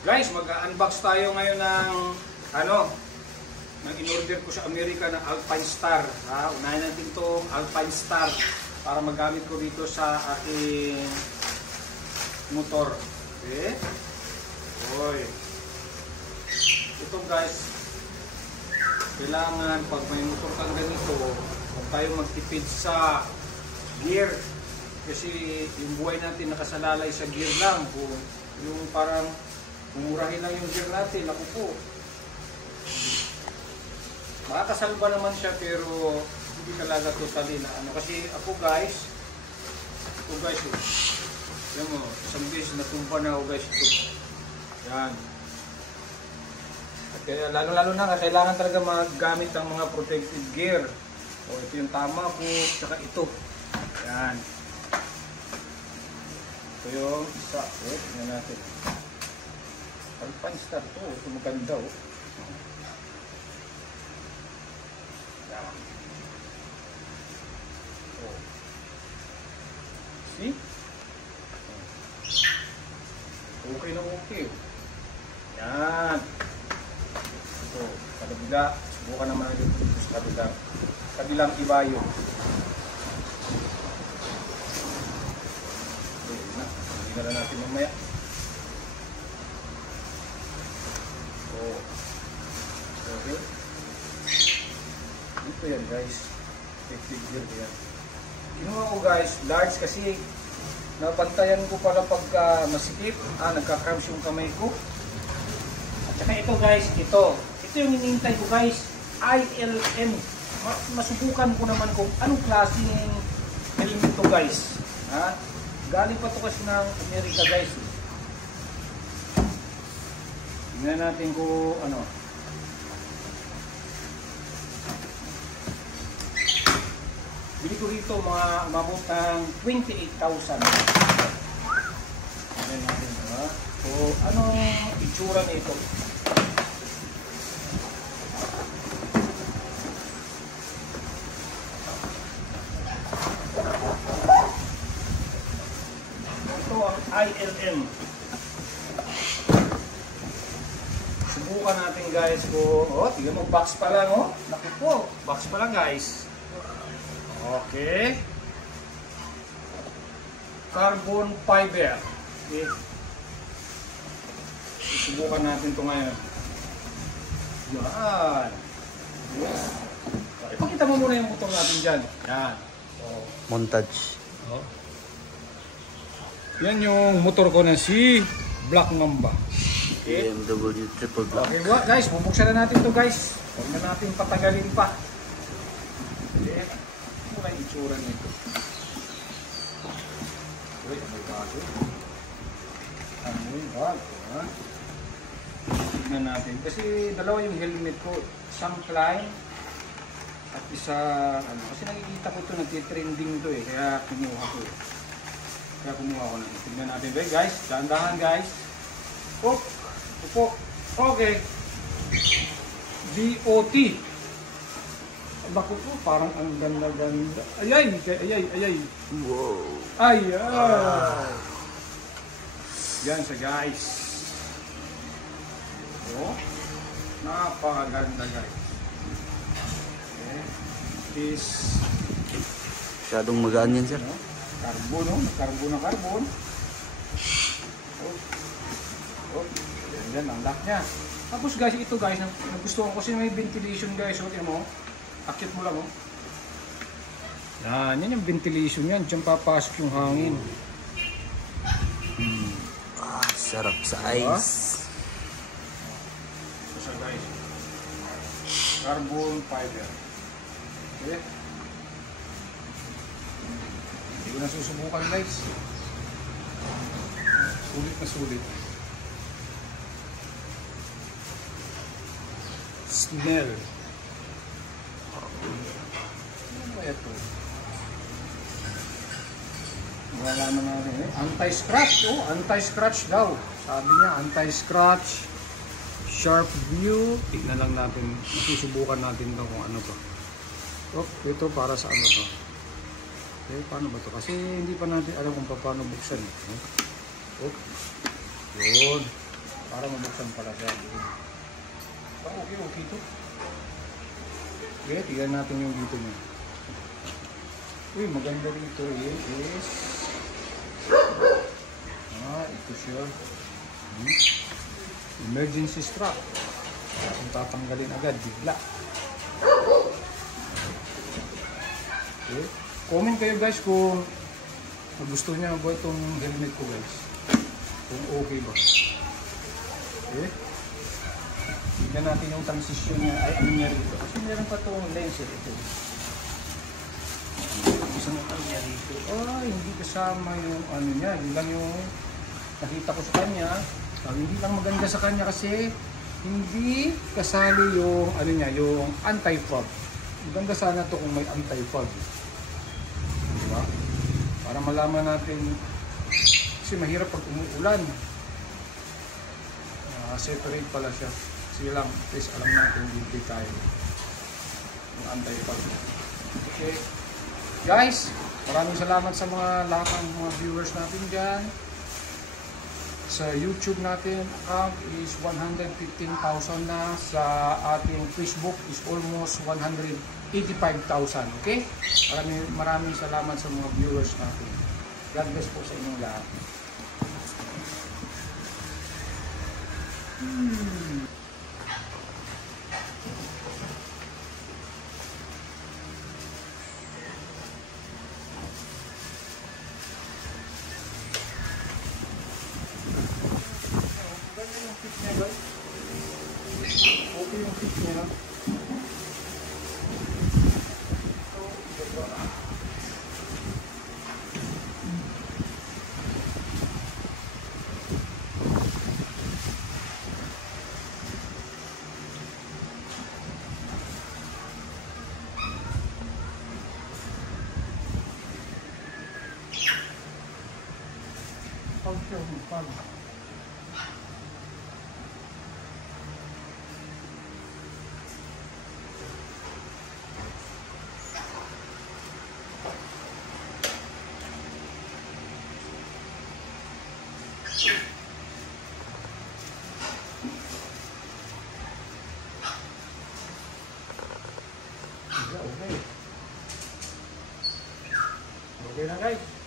Guys, mag-unbox tayo ngayon ng in-order ko sa Amerika na Alpine Star. Unahin natin itong Alpine Star para magamit ko dito sa aking motor. Okay? Oy. Ito guys, kailangan pag may motor kang ganito, huwag tayo magtipid sa gear. Kasi yung buhay natin nakasalalay sa gear lang. Yung parang umurahin lang yung gear natin. Ako po. Makakasalba naman siya pero hindi talaga totally na ano. Kasi ako guys, yan mo, isang beses natumpa na ako guys ito. Yan. At kaya lalo na kailangan talaga magamit ang mga protective gear. O ito yung tama ko, saka ito. Yan. Ito yung isa. Tingnan natin. Alpine Star to. Ito maganda oh. Yan. Oh. See? Okay na okay. Yan. Ito. Kabila. Subukan naman natin dito sa kabilang ibayo. Hindi na natin mamaya. Okay. Ito yan guys. Effective gear yan. Kinuha ko guys, large kasi napantayan ko pala pagka masikip. Nagka-cramps yung kamay ko. At saka ito guys, ito yung hinihintay ko guys. ILM. Masubukan ko naman kung anong klaseng helmet to guys. Galing pa to kasi ng Amerika guys. Tingnan natin kung ano. Bili ko rito mga umabot ng 28,000. Tingnan natin ha. So, anong itsura nito? ILM. Subukan natin guys kung tignan mo, box pa lang Naku po, box pa lang guys. Okay. Carbon fiber. Okay. Subukan natin ito ngayon. Yan. Yes. Ipakita mo muna yung motor natin dyan. Yan. Montage. Yan yung motor ko na si Black Mamba. Okay. BMW Triple Black. Okay guys, bubuksan na natin to guys. Huwag na natin patagalin pa. Okay. Ano na yung itsura nito? Wait, may bago. Ano yung bago ha? Tignan natin. Kasi dalawa yung helmet ko. Isang Klein at isa kasi nakikita ko ito nagtitrending to kaya kumuha ko Kaya kumuha ko na. Tignan natin guys. Dahan-dahan guys. Upo. Okay. DOT. Bako po, parang ang ganda-ganda. Ayay. Wow. Ayay. Yan siya guys. Napakaganda guys. Okay. Masyadong magaan yan sir. Carbon, carbon. Yan, ang lock niya. Tapos guys, ito guys, nagustuhan ko kasi may ventilation guys. Tingnan mo, akit mo lang Yan yung ventilation yan. Diyan papasok yung hangin. Sarap sa ice. So guys, carbon fiber. Okay. Hindi ko na susubukan guys. Sulit na sulit. Smell. Ano ba ito? Malalaman natin anti-scratch. Anti-scratch daw. Sabi niya anti-scratch. Sharp view. Tignan lang natin. Susubukan natin ito kung ano to. Ito para sa ano to. Okay, paano ba to? Kasi hindi pa natin alam kung paano buksan. Yun. Para mabuksan pala siya. Okay, okay to. Okay, tignan natin yung dito niya. Uy, maganda dito is ito siya. Emergency strap. Kung tatanggalin agad, bigla. Okay. Comment kayo guys kung gusto niya ba itong helmet ko guys. Kung okay ba. Okay. Tignan natin yung transition niya. Ay, ano niya rito. Kasi meron pa itong lens ito. Isang ano niya rito. Hindi kasama yung ano niya. Yun lang yung nakita ko sa kanya. Hindi lang maganda sa kanya kasi hindi kasali yung ano niya, yung anti-fog. Maganda sana to kung may anti-fog. Diba? Para malaman natin kasi mahirap pag umuulan. Separate pala siya. Sige lang, please alam natin hindi tayo yung anti-fog. Okay. Guys, maraming salamat sa lahat ng mga viewers natin dyan. Sa YouTube natin account is 115,000 na. Sa ating Facebook is almost 185,000. Okay? Maraming salamat sa mga viewers natin. God bless po sa inyong lahat. Okay yung fit niya. Pag okay na guys.